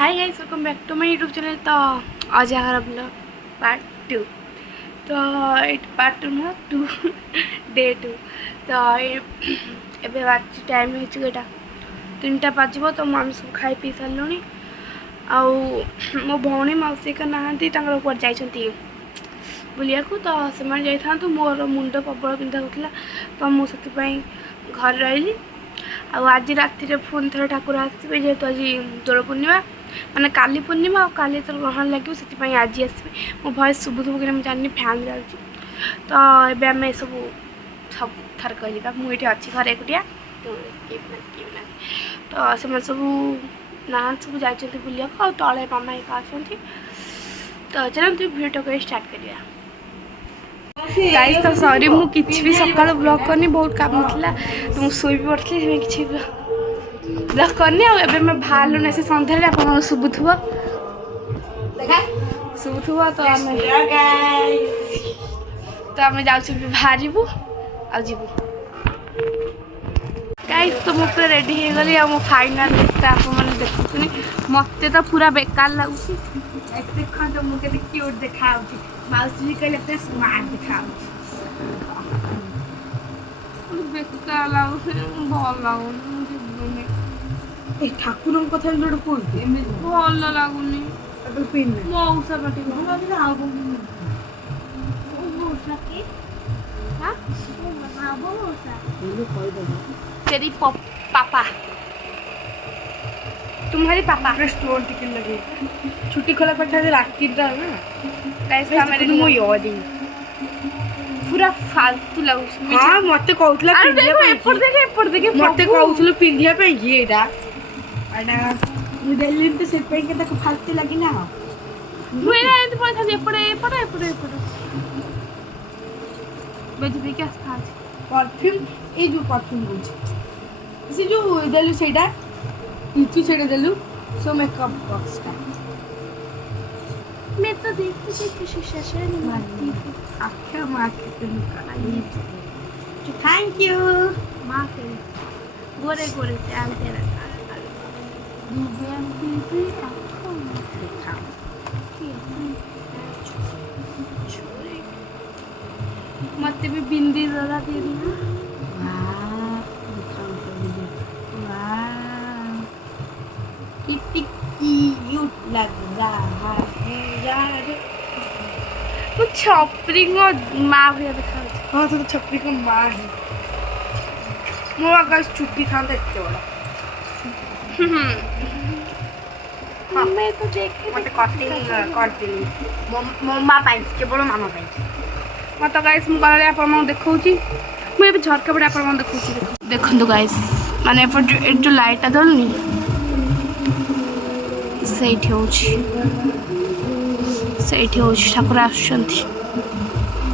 Hi guys, welcome back to my YouTube channel. तो आज यार ब्लॉग पार्ट 2 तो पार्ट 2 ना 2 डे 2 तो एबे बाजी टाइम हो 3टा बाजिबो। तो हम सब खाई पी सारे आउ मो भौणी मौसी का नहांती ऊपर जाइछंती बुलिया को। तो से जाइथांतु मोर मुंड प्रबल पिंधा होता तो मुझे घर रही। आज राति पुणी थे ठाकुर आसवे जेहेतु आज दोल पूर्णिमा माने काली पूर्णिमा और काली तो ग्रहण लगे से आज आसवे। मो भयस शुभुव कि जानी फैन जाऊँगी। तो ये आम सब सब थर कहली मुझे अच्छी घर एकुटिया तो से सब ना सब जाती बुलिया और तले मामा एक आसती। तो चलते भिडियो को स्टार्ट करिया। गाइस तो सॉरी मु किछि भी सकाळ ब्लॉग करनी बहुत काम थिला तो मु सोई पड़थि हे किछि ब्लॉग करनी। आ एबे मैं भालु ने से संध्या रे अपन सुबुथुवा देखा सुबुथुवा। तो हम गाइस तो हम जाउ छी भारिबु आ जीबु। गाइस तो मु पूरा रेडी हे गली आ मु फाइनल देखता आप मन देखुनी मते तो पूरा बेकार लागुसी। देखो तो मुझे क्यूट देखा मौसी कहते स्मार्ट देखा बेकार भल लगुनि ठाकुर कथा गोटे भल लगुनि मौसा पाटी तेरी पापा तुम्हारे पापा स्टोर टिकट लगे छुट्टी खोला पड़ता है रात ना मेरे पूरा फालतू लगुच। हां मते कहउतला पिंधिया पे मते कहउतलो पिंधिया पे एटा अडा मु दिल्ली तो से पे के तक फालतू लगी ना मुइना एत पड़ था एपड़े बेजबी के आस्था परफ्यूम ए जो परफ्यूम बुझ से जो देलु सेटा नीचे छेड़ देलु सो मेकअप बॉक्स का मैं तो देखती थी शीशा से मारती हूँ आँखें मार के तुम कराई। थैंक यू माँ के गोरे गोरे से आल तेरा मत भी बिंदी जरा दे दी क्यूट लग रहा है यार। वो छपरी को माँ भैया दिखा। हाँ तो छपरी को माँ है मो अगर चुट्टी था इतने बड़ा हाँ मैं तो देख मत कटिंग मम्मा पाई केवल मामा पाई मत गाइस मु गले आपण देखौची मु ए झरका पड़े आपण देखौची देखंतु गाइस माने जो लाइट दलनी सही ठाकुर आसुँच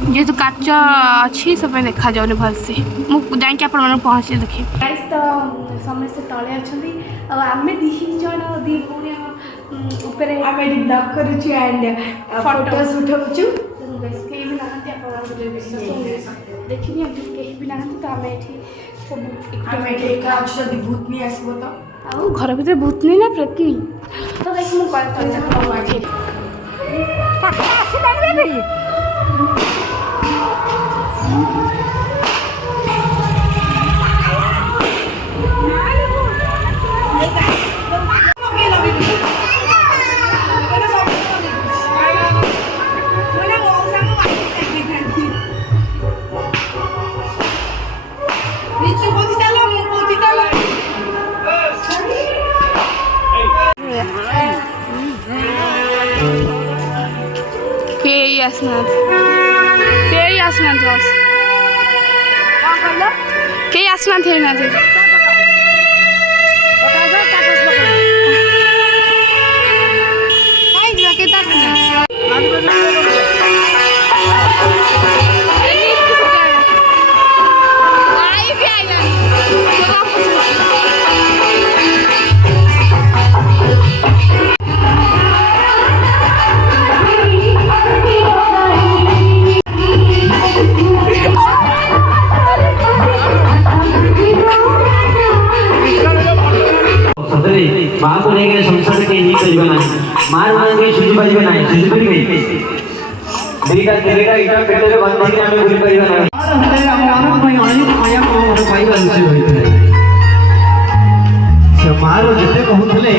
जेहेतु काच अच्छी सब देखा जाऊनि भलसे मुझे आप पहुँचे देखिए। गाइस तो समस्त तले अच्छा आम दी जन दी भौणी ब्लॉग करुचु एंड फोटोज उठाऊँ कहीं भी ना देखी कहीं भी ना तो आम सब भूतनी आसब तो आउ घर भीतर भूतनी ना प्रेतनी तो देख मुझे आसना थे ना थे सुझिबे ना मार मांगे सुझि पाइबे ना सुझि परिबे देटा इटा पेटे रे बंद करके हमें भूल पाइबे ना हम आनंद भाई अनेक माया को हम पाइबा विषय होइते से मारो जते कहउथले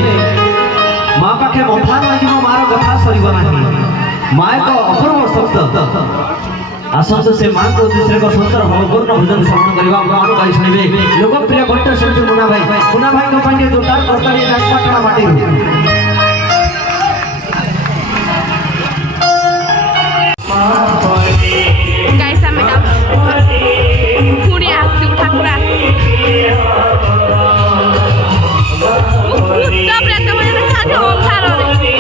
मां पाखे मथा लागिबो मारो कथा सरिबो नाही माय को अपूर्व शब्द आसंस से मां को दूसरे को सुंदर भवपूर्ण भजन श्रवण करबा हम गाई सुनिबे लोकप्रिय कंठशिल्पी मुना भाई को पांडे जोरदार करताली राजपाटना माटी गाइस हमें का पूरी आसी ठाकुर आसी तब रे तब रे खाते हो खारो रे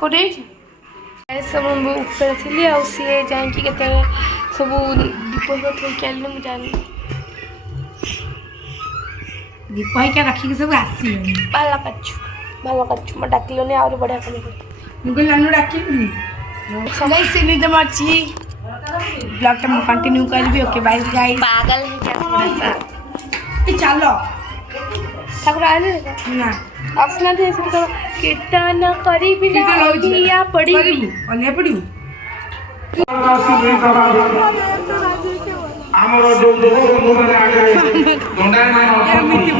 कोडे सब ऊपर थी आ सी जाकि के सब दीप थोड़ी क्या मु जान दीप क्या रखी सब आसी बाला काचु मैं डाकिलोनी आउरी बढ़िया काम कर मुगल लानु डाकिलुनी सगाई से नहीं दमाची ब्लॉग टा मैं कंटिन्यू करबी ओके बाय गाइस पागल है क्या थोड़ा सा ए चलो ठाकुर आने ना असना थे सब तो कीर्तन करी बिना या पड़ी अने पड़ी ଆମର ଯୋଉ ଦେବ ବନ୍ଧୁମାନେ ଆଗରେ ଦଣ୍ଡାୟମାନ ଅଛନ୍ତି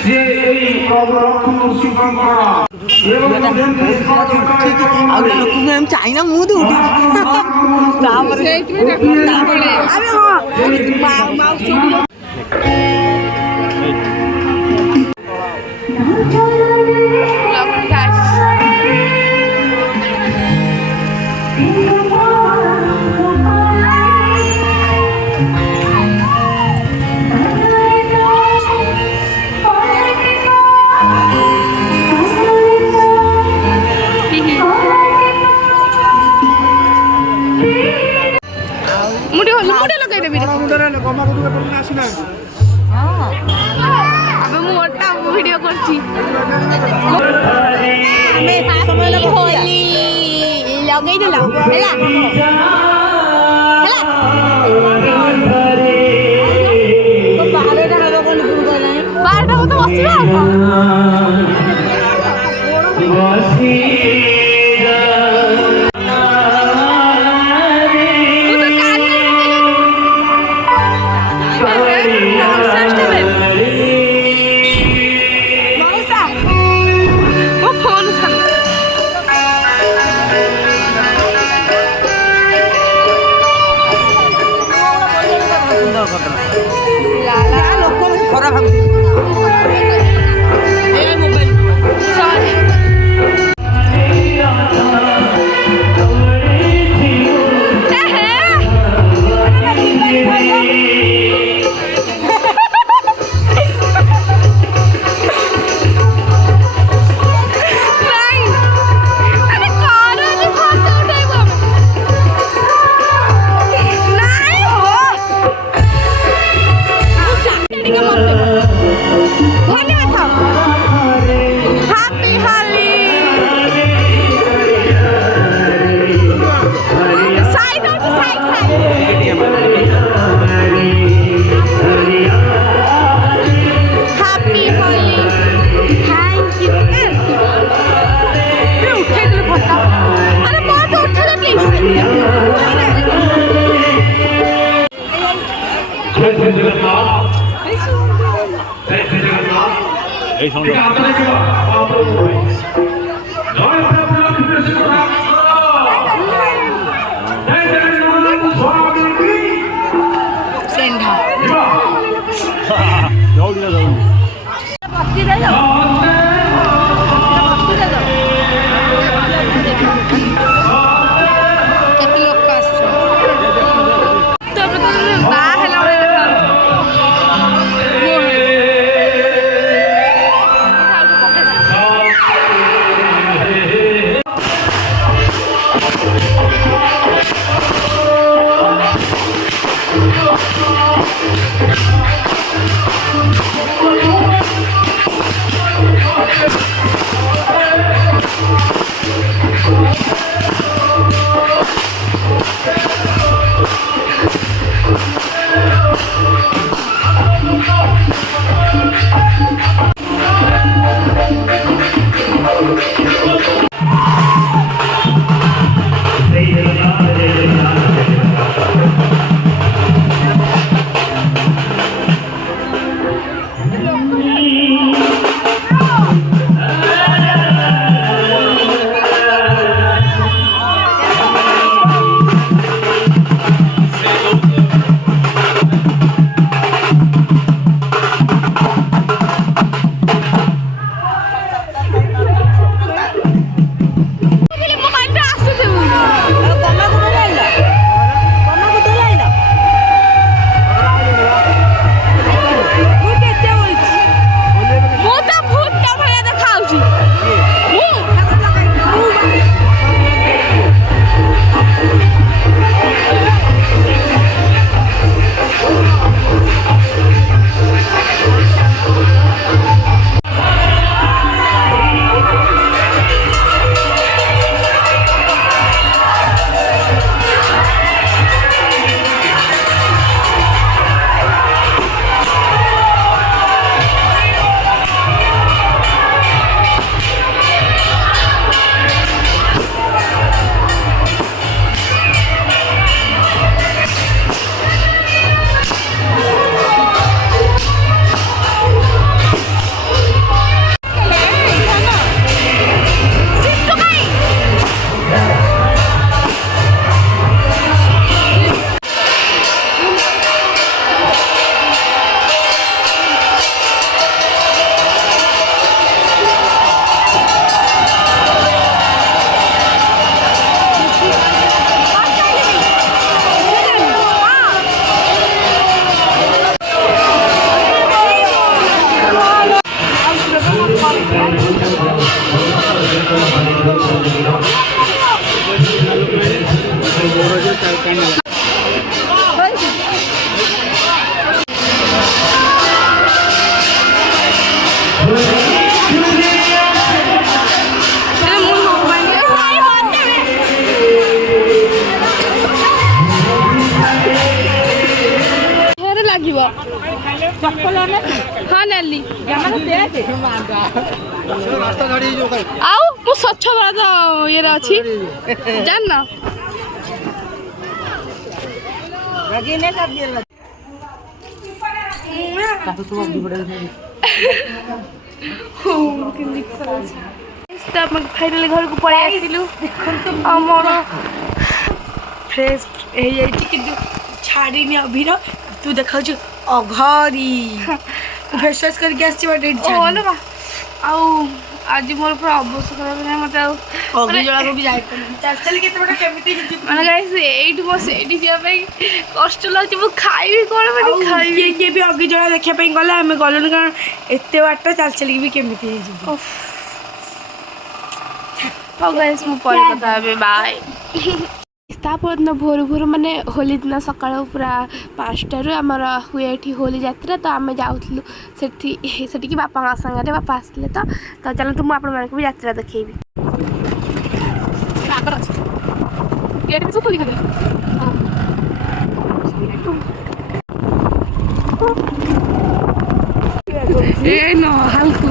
ସେ ଏଇ ପ୍ରଭୁ ଶିବଙ୍କର ଏବଂ ଆଉ ଲୋକଙ୍କୁ ଏମ ଚାଇନା ମୁଁ ଦଉଠି ତାପରେ अरे हां माउस मुड़ी लगाई देबी अब मु ओटा वीडियो करछी होली लगाई देला हैला बारटा को तो बसिबा ହଁ ନେଲି ଆଉ ମୁଁ ସ୍ୱଚ୍ଛ ଭାରତ ଇଏରେ ଅଛି ଜାଣିନ फाइनाली घरକୁ ପଳେଇ ଆସିଲୁ ଆମର ଫ୍ରେଶ ହେଇଯାଇଛି କିନ୍ତୁ ଛାଡ଼ିନି ଅଭିର ତୁ ଦେଖାଉଛୁ ଅଘରୀ ଫେସ୍ ୱାସ୍ କରିକି ଆସିଛି ବଟ୍ ଏଇଠି ଛାଡ଼ିନି। ଆଉ ଆଜି ମୋର ପୁରା ଅବସ୍ଥା ଖରାପ ନାହିଁ ମୋତେ ଆଉ ଅଗ୍ନି ଜଳାକୁ ବି ଯାଇପାରିନି ଚାଲି ଚାଲି କେତେ ବାଟ କେମିତି ଯିବି ମାନେ ଗାଇସ୍ ଏଇଠୁ ବସ ଏଇଠି ଯିବା ପାଇଁ କଷ୍ଟ ଲାଗୁଛି ମୁଁ ଖାଇବି କ'ଣ ମାନେ ଖାଇବି କିଏ କିଏ ବି ଅଗ୍ନି ଜଳା ଦେଖିବା ପାଇଁ ଗଲେ ଆମେ ଗଲୁନି କାରଣ ଏତେ ବାଟ ଚାଲି ଚାଲିକି ବି କେମିତି ହେଇଯିବ। ହଉ ଗାଇସ୍ ମୁଁ ପରେ କଥା ହେବି ବାଏ ତାପରଦିନ ଭୋରୁ ଭୋରୁ ମାନେ ହୋଲି ଦିନ ସକାଳୁ ପୁରା 5ଟାରୁ ଆମର ହୁଏ ଏଠି ହୋଲି ଯାତ୍ରା ତ ଆମେ ଯାଉଥିଲୁ ସେଠିକି ବାପାଙ୍କ ସାଙ୍ଗରେ ବାପା ଆସିଥିଲେ ତ ଚାଲନ୍ତୁ ମୁଁ ଆପଣମାନଙ୍କୁ ବି ଯାତ୍ରା ଦେଖେଇବି ଏ ନ ହାଲକୁ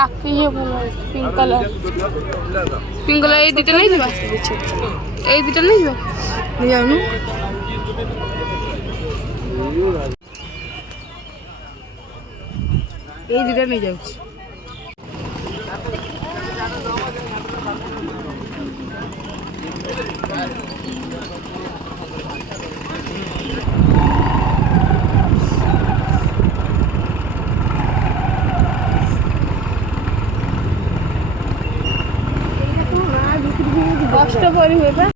ଆଖି ଭଲ ପିଙ୍କ କଲର ଏଇ ଦୁଇଟା ନେଇଯିବା ଏଇ ଦୁଇଟା ନେଇଯିବା ଯାଉନୁ ଏଇ ଦୁଇଟା ନେଇଯାଉଛି କଷ୍ଟ କରି ହୁଏ ବା